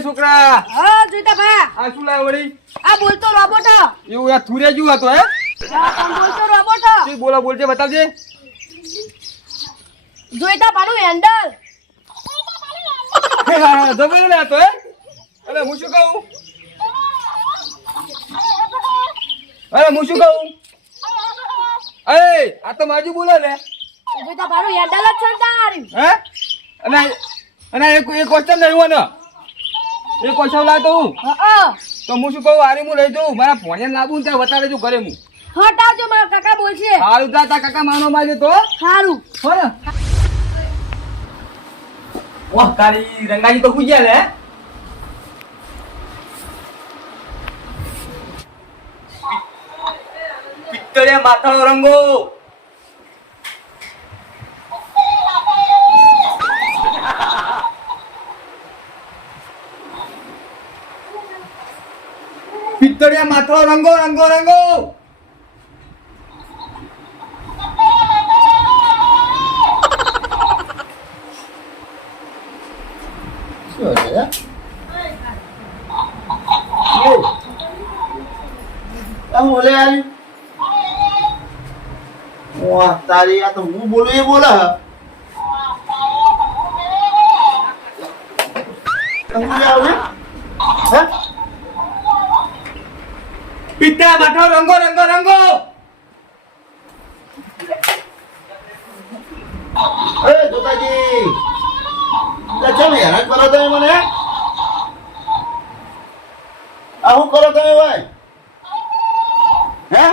એ છોકરા! હા જોઈતા ભા. આ શું લાવ્યો વળી? આ બોલતો રોબોટ. એવું આ થુરિયા જેવું હતો હે? બોલતો રોબોટ. શું બોલો બોલજે બતાવજે. જોઈતા ભાનું હેન્ડલ જબર લે હતો હે. અરે હું શું કહું? અરે હું શું કહું? અરે આ તો માજુ બોલે ને. જોઈતા ભાનું હેન્ડલ જ છે તારી. હે? અને અને એક એક ક્વેશ્ચન નહીં હોય ને એક ક્વેશ્ચન લાવતો હું હા તો હું શું કહું આરે હું લઈ જઉં? મારા ફોને લાવું ત્યાં છું ઘરે હું. હટાવજો મારા કાકા બોલશે. સારું તા તા કાકા માનો માજે તો. સારું હો ને. વાહ તારી રંગાજી તો પૂજ્યા લે પિત્તળે માથાનો રંગો. પિત્તળિયા રંગો રંગો રંગો. તારી આ તો હું બોલું એ બોલે હે? આવું પિત્તળિયા માથાનો રંગો રંગો રંગો. એ જોતાજી કેમ હેરાન કરો તમે મને? આ શું કરો તમે ભાઈ હે?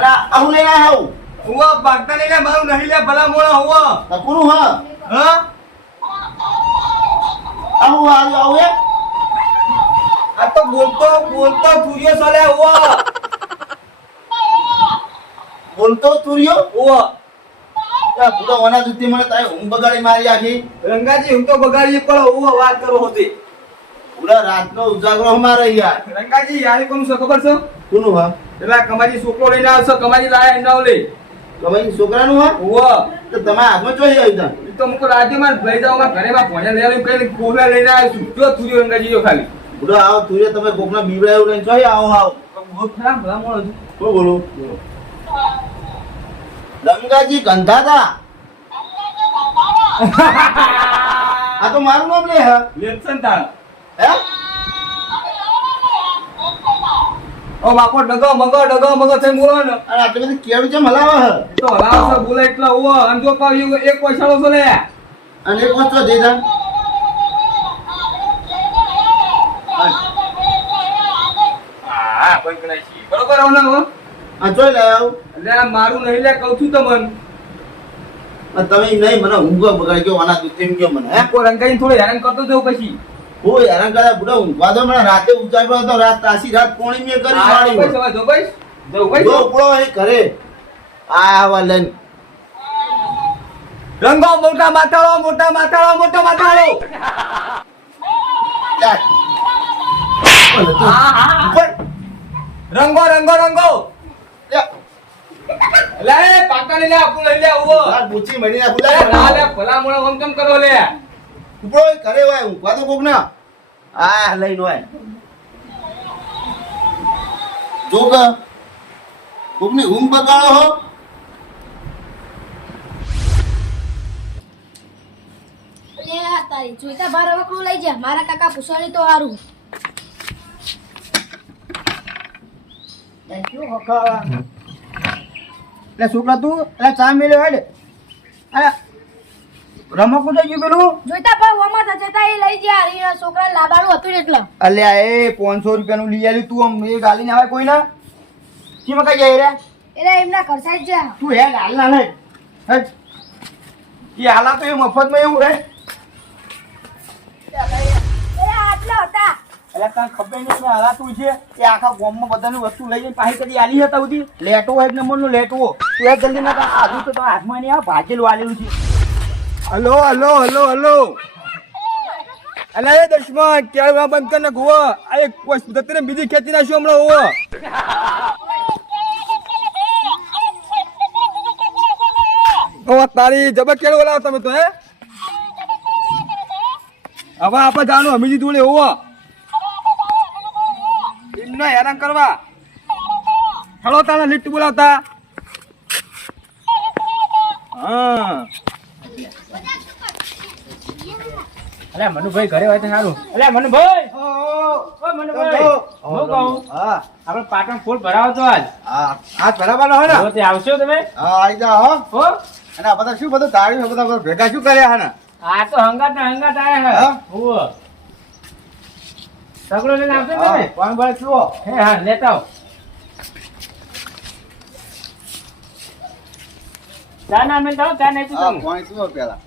આવું હું લઈને આવ્યા હું હુવા નહીં મારું નહીં લે ભલા મોળા હુવા આ હા? હા? આ હું આવ્યું આવું આ તો બોલતો બોલતો થુરિયો સલે હુવા બોલતો તુર્યો ઓ ત્યાં પૂરો વના જુતી મને તારે ઊંઘ બગાડી મારી આખી. રંગાજી હું તો બગાડીએ પણ ઓ વાત કરો હોતી. પૂરા રાતનો ઉજાગરો અમારે યાર. રંગાજી યાર કોનું છે ખબર છે? કોનું હા? પેલા કમાજી છોકરો લઈને આવશો કમાજી લાયા એના લે તો ભાઈ છોકરાનું હા? ઓ તો તમારા હાથમાં ચોઈ આવ્યું તા. મુકો રાજ્યમાં લઈ જાવ ઘરે માં ભણ્યા લઈ આવીને કઈ કોહલા લઈને આવ્યો છું. જો થુરિયો રંગાજી જો ખાલી. પૂરો આવો તુરે તમે કોકના બીવડાયું લઈને જોઈ આવો આવો. બહુ ખરાબ ભલા મોળો છું શું બોલું. ગંગાજી ગંધાતા? આ તો મારું નામ લે હે? લેસન તાળ હે? ઓ બાપો ડગો મગો ડગો મગો થઈ બોલો ને. અને આટલી બધી કેળું છે હલાવે હે? તો હલાવશે બોલે એટલા હુવા અને જો પાવ એક પૈસાનો છે લે. અને એક વસ્તુ દે દા. હા કોઈ કરાય છે બરોબર આવો ને આ જોઈ લઈ આવ. એટલે આ મારું નહીં લે કહું છું તમને. તમે નહીં મને ઊંઘ બગાડ ગયો આના તું તેમ ગયો મને હે? કોઈ રંગાઈને થોડો હેરાન કરતો જવું પછી. કોઈ હેરાન કરે બુડા ઊંઘવા દો મને રાતે ઉજાગરો તો રાત તાસી રાત કોણી મે કરી વાળી જો ભાઈ, જો ભાઈ, જો ભાઈ. ઉપડો એ કરે આ આવા લઈને. રંગો મોટા માથાળો મોટા માથાળો મોટો માથાળો લે. બોલો તું. હા, હા. ઉપર. રંગો રંગો રંગો. લે. લે પાકા લે આપું લઈ લે આવો. આ બુચી મરી ના લે, ના લે. ભલા મોણા ઓમ કેમ કરો લે? ઉપરો કરે હોય ઊંઘવા દો કોક ના આ લઈને હોય. જો કે કોકની ઊંઘ બગાડો હો. લે તારી જોઈતા બાર રવકડું લઈ જા. મારા કાકા પૂછવાની તો હારું. એટલે છોકરા તું એટલે ચા મેળ્યો હોય ને રમકડું ગયું પેલું? જોઈતા ભાઈ ઓમાં જતા એ લઈ જા હરીના છોકરા લાબાનું હતું એટલે. અલ્યા એ પાંચસો રૂપિયાનું લઈ આવ્યું તું આમ એ ગાલી ના આવે કોઈ ના શીમાં કઈ જાય રે એટલે એમના ખર્ચાઈ જ તું હે ગાલ ના લે એ હાલા તો એ મફતમાં એવું રે આટલા હતા. એટલે કાંઈ ખબર નહીં કે હાલા તું છે? એ આખા ગામમાં બધાની વસ્તુ લઈને પાછી કદી આલી હતા બધી? લેટવો એક નંબરનું લેટવો એક જલ્દી ના આધું તો હાથમાં નહીં, આ છે. Hello hello hello hello. અલે, એ દશમન દત્તને બીજી ખેતી નાખ્યું હમણાં હોવા ઓ તારી જબર કેળવો બોલાવો તમે તો, હે? હવે આપણે જાણો અમીજી જોડે હોવો એમને હેરાન કરવા. હલો તાને લીટ બોલાવતા. હા. મનુભાઈ ઘરે હોય તો સારું. અલે મનુભાઈ! ઓ મનુભાઈ! હું કહું? હા. આપણે પાટણ ફૂલ ભરાવો તો આજ. હા. આ બરાબર હોય ને? તે આવશો તમે? હા આવી જા હો. હો? અને આ બધા શું બધું તાળી બધા ભેગા શું કર્યા હે ને? આ તો હંગાત ને હંગાત આયા હે. હા? સગડો લઈને આવજો તમે કોણ બોલે જુઓ. હે હા લેતા આવો. ચા ના મેલ જાઓ ચા નહીં હા પીધું કોણ શું પેલા.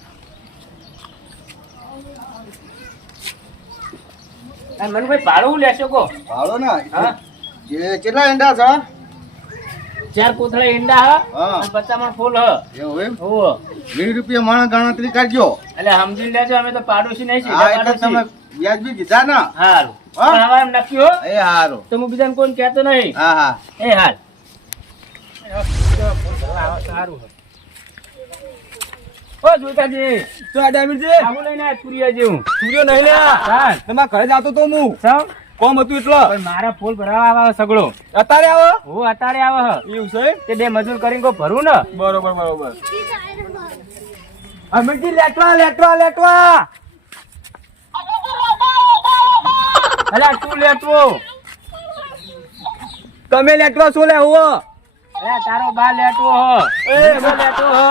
અને મનુભાઈ ભાડું લેશો કો ભાડો ના હા. કેટલા ઈંડા છે ચાર કોથળા ઈંડા હ. હા. પચામાં ફૂલ હ. એવું એમ? હુઓ વીસ રૂપિયા માણસ ગણતરી કરજો. એટલે સમજી લેજો અમે તો પાડોશી નહીં હા છીએ તમે વ્યાજબી કીધા ને. હારું. હા? એમ નક્કી હો. એ હારું. તો હું બીજાને કોઈ કહેતો નહીં. હા હા. એ હાલ. સારું ઓ જોતાજી. તો આ આવું લઈને આય પુરિયા જેવું. સૂર્યો નહીં લે. ચાલ. તમારા ઘરે જાતો તો હું. સૌ કોમ હતું એટલો. પણ મારા ફૂલ ભરાવા આવે સગળો. અત્યારે આવો? હું અત્યારે આવે એવું છે તે બે મજૂર કરીને કો ભરું ને? બરોબર બરોબર. અમીરજી લેટવા લેટવા લેટવા. અલ્યા તું લેટવો? તમે લેટવા શું લે હોવો અલ્યા તારો બા લેટવો હો. એ, લેટવો હો.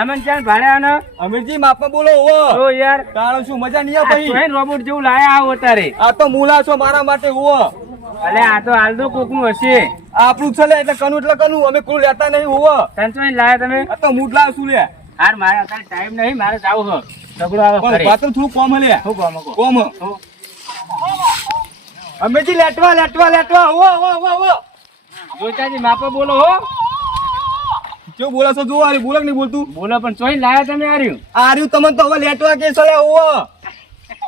અમે ચાલ ભાડે ને અમીરજી માપમાં બોલો હો તો યાર. તારો શું મજા નહીં ભાઈ? ચોઈન રોબોટ જેવું લાયા આવો તારે આ તો મૂલા છો મારા માટે હોવો અલે આ તો હાલદો કોકનું હશે. આપણું છે લે એટલે કનું એટલે કનું. અમે કોઈ લેતા નહીં હોવો તને લાયા તમે? આ તો લાવ શું લે. હાર મારે અત્યારે ટાઈમ નહીં મારે જાવું હો સગડો આવે પણ. પાત્ર થોડું કોમ લે. કોમ કોમ? હું. અમીરજી લેટવા લેટવા લેટવા. ઓ ઓ ઓ ઓ જોઈતાજી માપે બોલો હો. જો બોલો છો જો આરી કે નહીં બોલતું? બોલો પણ ચોઈ લાયા તમે આર્યું? આ રહ્યું તમે તો હવે લેટવા કે છે લે હોવો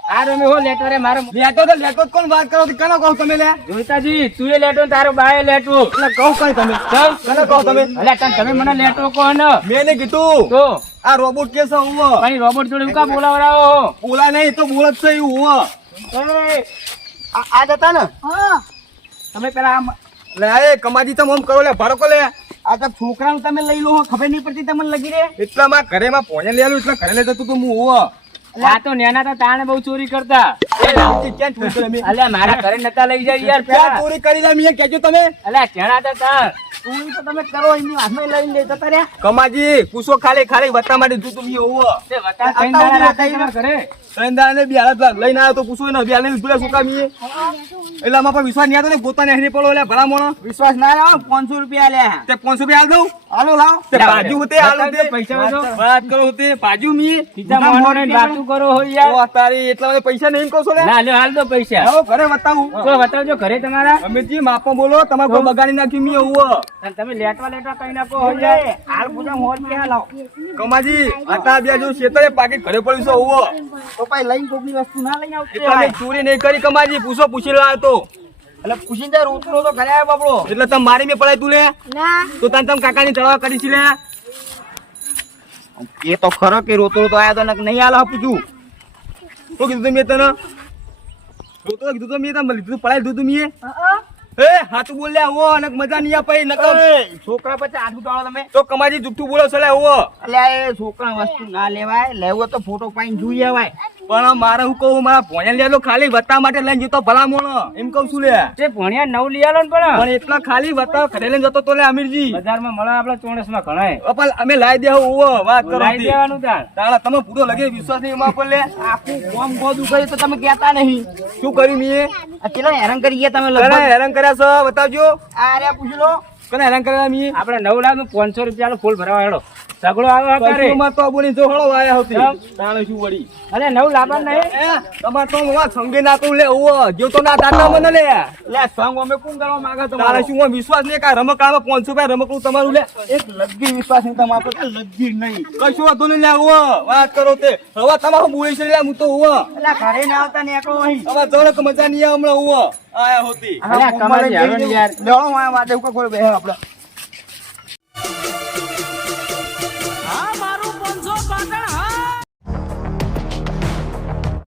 હાર અમે હો લેટો રે મારો લેટો તો લેટો કોણ વાત કરો કનો કહો તમે લે? જોઈતાજી તું એ લેટો તારો બાય લેટો એટલે કહો કઈ તમે. કનો કહો તમે? અલે તમે મને લેટો કહો ને. મેં નહીં કીધું. તો? આ રોબોટ કે છે પણ રોબોટ જોડે કા બોલાવરાઓ બોલા નહીં તો બોલત છે હોવો આ જતા ને? તમે પેલા આમ લે એ કમાજી તમે આમ કરો લે ભાડો કો લે. આ તો છોકરાનું તમે લઈ લો ખબર નહીં પડતી તમને લગી રે એટલા માં ઘરે માં પોણે લેલું એટલે ઘરે લઈ જતું તો હું હોવો આ તો નેના હતા તાણે બહુ ચોરી કરતા? અલ્યા મારા ઘરે નતા લઈ જાય યાર પેલા ચોરી કરી લે મેં કેજો તમે. અલ્યા કેણા તા તાર તું તો તમે કરો લઈને કમાજી પૂછો ખાલી ખાલી વત્તા માટે તું તમે તે વતા ત્રણ દાડા રાખે તમારા ઘરે? સંદાને ને બી હાલત લઈને આવ્યો તો પૂછો ને બી હાલે પેલા સુકા મીએ? એટલે આમાં પણ વિશ્વાસ નહીં આવતો ને પોતાને હરી પડો લે ભલા મોણો. વિશ્વાસ ના આવે પાંચસો રૂપિયા લે. તે 500 રૂપિયા આલ દઉં. હાલો લાવ. તે બાજુ હોતે હાલ બતાવજો પૈસા. વાત કરો હોતે બાજુ મી સીધા મોણો ને વાતું કરો હો યાર. ઓ તારી એટલા બધા પૈસા નહીં કહો છો લે. ના લ્યો હાલ દો પૈસા. આવો ઘરે બતાવું તો બતાવજો ઘરે તમારા. અમિતજી માપો બોલો તમારે કોઈ બગાડી નાખી મી હોવો. અને તમે લેટવા લેટવા કઈ નાખો હો યાર હાલ પૂજા મોર કે લાવ કમાજી આટા બે જો શેતરે પાકીટ ઘરે પડ્યું છે હોવો. તો પછી લઈને કોકની વસ્તુ ના લઈને આવતી એટલે ચોરી નહીં કરી કમાજી. પૂછો પૂછી લાવ્યો તો. એટલે પૂછીને તાર ઉતરો તો ઘરે આવ્યો બાપડો. એટલે તમે મારી મેં પડાય તું લે? તો તને તમે કાકાની ચડવા કરી છે લે? એ તો ખરો કે રોતરો તો આયા તો નક નહીં આલા પૂછું. શું કીધું તમે તને? રોતો કીધું તો મેં તમે લીધું પડાય દીધું મેં? એ હાથું બોલ લે આવો અને મજા નહીં આપે નકર છોકરા પછી આઠું ટાળો તમે. તો કમાજી જુઠ્ઠું બોલો છો લે આવો એટલે છોકરા વસ્તુ ના લેવાય લેવો તો ફોટો પાઈને જોઈ આવાય. પણ મારે હું કહું મારા ભોણિયા લેલો ખાલી વત્તા માટે લઈને જતો ભલા મોણો એમ કહું છું લે. તે ભણ્યા નવ લઈ આલો ને પણ. પણ એટલા ખાલી વત્તા ઘરે લઈને જતો તો લે અમીરજી. બજારમાં મળે આપણે ચોણસમાં ઘણાય અપલ અમે લાઈ દે ઓવો વાત કરો લાઈ દેવાનું તાર. તાળા તમે પૂરો લગે વિશ્વાસ નહીં એમાં પર લે. આખું કોમ ગોદું કર્યું તો તમે કહેતા નહીં. શું કર્યું આ કેટલો હેરાન કરી ગયા તમે લગભગ? હેરાન કર્યા છો? બતાવજો. આ રે પૂછી લો. કને હેરાન કર્યા મીએ? આપડે નવ લાખ પાંચસો રૂપિયા ફૂલ ભરાવા હેડો. સગડો આવ્યો અત્યારે પશુમાં તો બોલી જો હળો આયા હતી તાણે શું વળી? અરે નવ લાવવા નહીં? તમાર તો હું સંગે ના કહું લે ઓ જો તો ના દાતા મને લે. લે સંગ અમે કોણ કરવા માંગે તારે શું વિશ્વાસ નહીં કા રમકડામાં 500 રૂપિયા રમકડું તમારું લે. એક લગી વિશ્વાસ નહીં તમારે પર લગી નહીં. કશું વાંધો નહીં લે ઓ વાત કરો તે. હવે તમારો બોલી છે લે હું તો ઓ એટલે ઘરે ના આવતા ને એકલો અહીં હવે જરાક મજા નહીં હમણાં ઓવો આયા હોતી. અરે ને યાર. લેવડો મારા માટે ઉપર કોઈ બેહે આપણે.